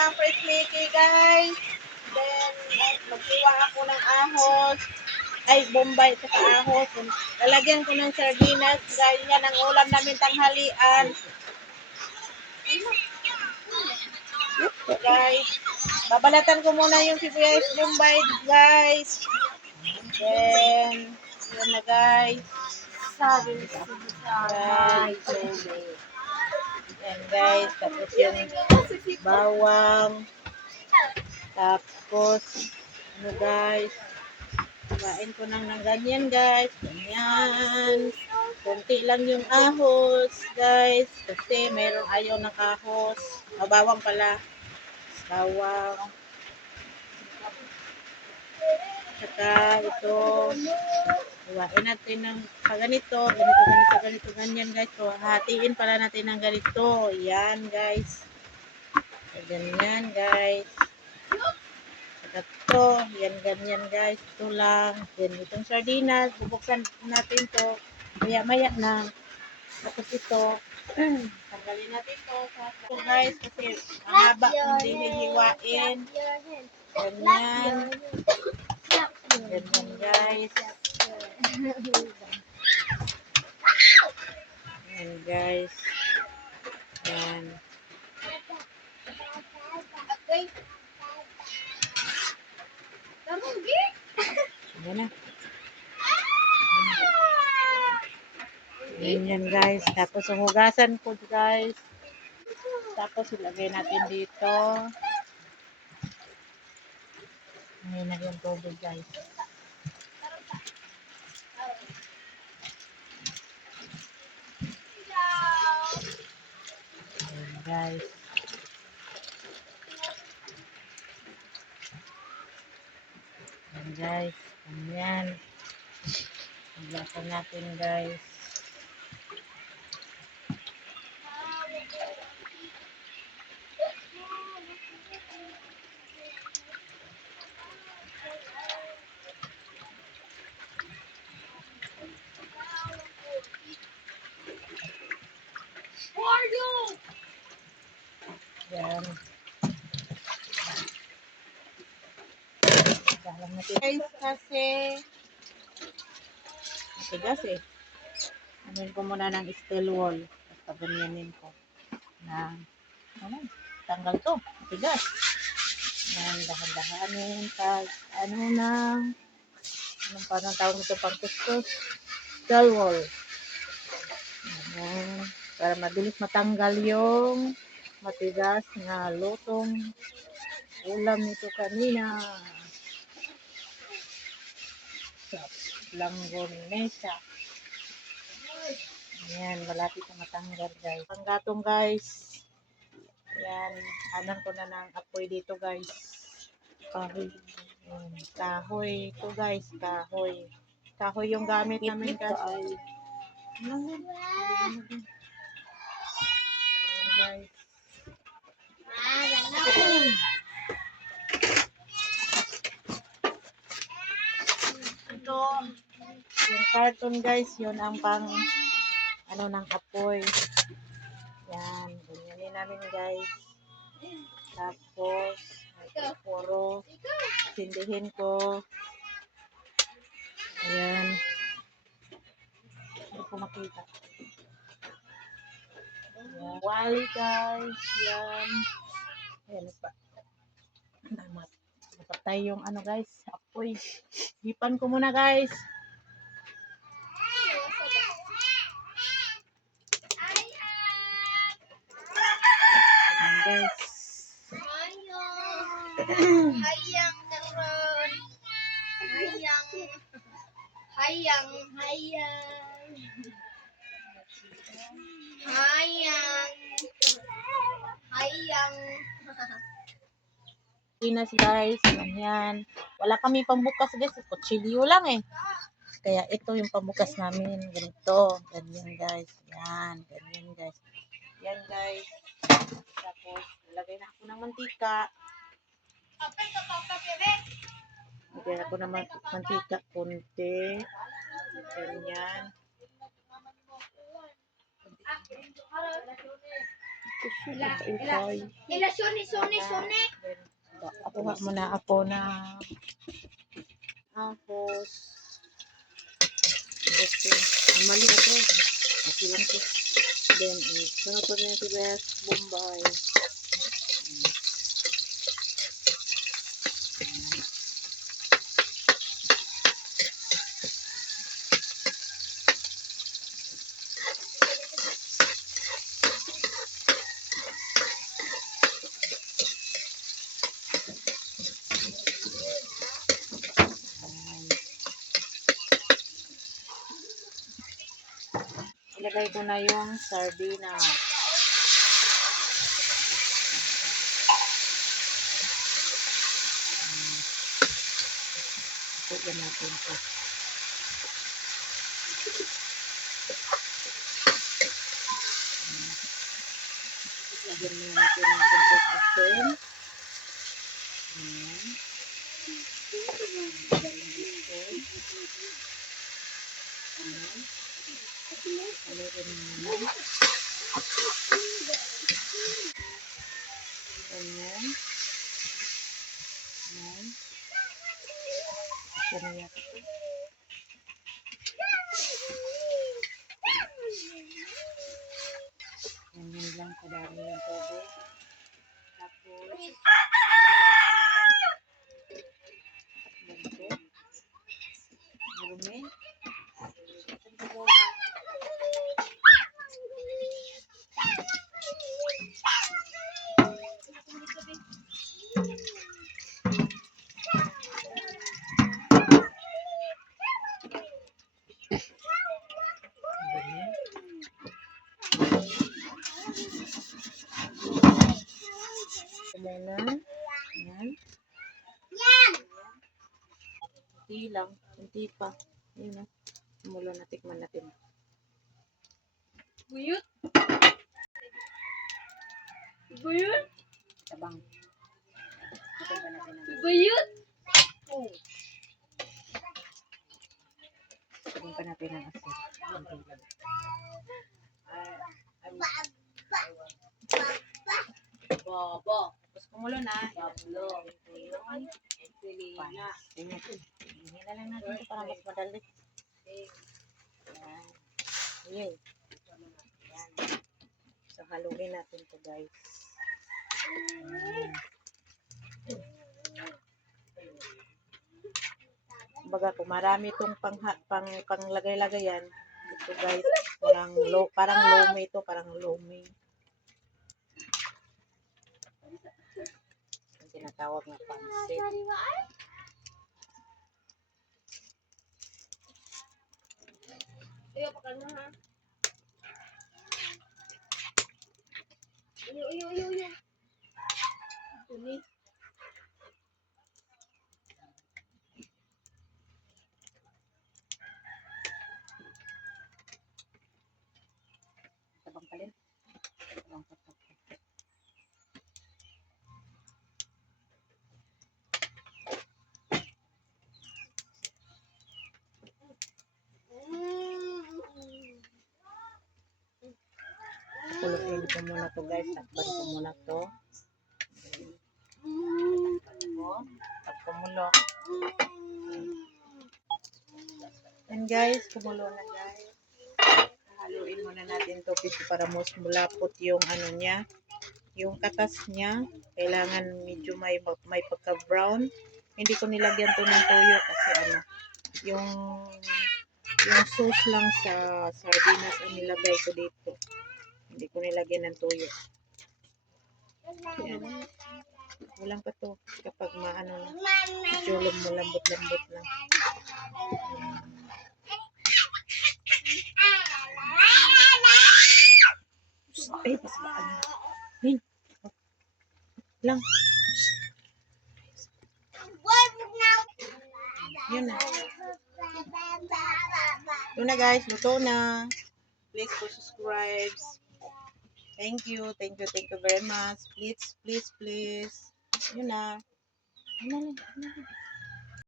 ng fresh Mickey, guys. Then, magkuha ako ng ahos. Ay, bombay at ahos. Lalagyan ko ng sardinas. Guys, yan ang ulam namin tanghalian. Guys, babalatan ko muna yung sibuyas bombay, guys. Then, yun na, guys. Guys, yan, guys. Tapos yung bawang. Tapos, ano, guys. Kumain ko ng ganyan, guys. Ganyan. Kunti lang yung ahos, guys. Kasi mayroong ayaw ng ahos. Bawang pala. Bawang. Saka ito. Iwain natin ng ganito. Ganyan, guys. So, hatiin pala natin ng ganito. Yan, guys. Ganyan, guys. Ito, yan ganyan, guys. Ito lang. Then itong sardinas, bubuksan natin to. Maya na. Tapos ito, tanggalin natin to. So guys, kasi mahaba hindi hihiwain. Ganyan. Ganyan, guys. Yan, guys. Yan. Yan na. Ganyan, guys. Tapos hugasan ko, guys. Tapos ilagay natin dito. Ngayon na yung tubig, guys. Ayan, guys. Ayan, guys. Ayan. Huglasan natin, guys. Yan. Dalang natin. Guys, kasi matigas eh. Anuin ko muna ng steel wool. Tapos paganyanin ko. Na, tanggal to. Matigas. Yan, dahan-dahanin. Pag, anong parang tawag nito pang kuskus? Steel wool. Yan. Para mabilis matanggal yung matigas na lutong ulam nito kanina. Sa langgonesa. Ayan, malapit na matanggal, guys. Ang gatong, guys. Ayan, anan ko na ng apoy dito, guys. Kahoy. Ayan, kahoy ito, guys. Kahoy. Kahoy yung gamit namin, guys. Ayan, guys. Ito, yung carton, guys, yun ang pang ng apoy. Yan, ganyanin namin, guys. Tapos, puro sindihin ko. Ayan. Hindi ko makita. Ayan. Wali, guys. Yan. Ayan pa. Napatay yung guys, apoy. Hipan ko muna, guys. Ayan, guys. Hayang karon. Hayang. Pinas, guys. Ganyan. Wala kami pambukas, guys. Kutsilyo lang eh. Kaya ito yung pambukas namin. Ganito. Ganyan, guys. Yan. Ganyan, guys. Yan, guys. Tapos, nalagay na ako ng mantika. Lagyan ako ng mantika. Kunti. Ganyan. Ila suni. Kuha muna ako na ahos. Okay. Mali ako. Okay lang to. Then, sunod ko na tibes, Bombay. Ilagay ko na yung sardina. Lagyan natin ito. Lagyan muna natin ng konting asin. Ayan. Ayan. Haluin muna. Ayan. Ayan. Ito na yan. Ganyan lang kadami yung tubig. Tapos, ganito. Marumi. Muna. Ayan. Kunti lang. Kunti pa. Ayan na. Kumulo na. Tikman natin. Buyut. Tabang. Tikman natin ang Buyut. tikman natin ang asin. Bobo. Tapos kumulo na. Bablo. Selena. Tingnan na lang natin ito para mas madali. Ayan. Ayan. Ayan. So, haluin natin ito, guys. Ayan. Baga kung marami itong panglagay-lagayan, ito guys, parang lomi ito, parang lomi. Yung tinatawag na pansit. Ayo pakan mo ha. Ayo. Ini. Tabang palin. Tabang patok. Kuluin ko muna to guys. Takpan ko muna to. Pag kumulo. And guys, kumulo na guys. Haluin muna natin to para mas mulapot yung ano niya. Yung katas niya. Kailangan medyo may pagka-brown. Hindi ko nilagyan to ng toyo kasi ano. Yung sauce lang sa sardinas ang nilagay ko dito. Hindi ko nilagyan ng toyo. Ayan. Walang pa to kapag maano na. Medyo lambot-lambot lang. Ay, pasaan. Min. Lang. Yun na. Yun na guys. Luto na. Please subscribe. Thank you very much. Please. Yun na. Yun na.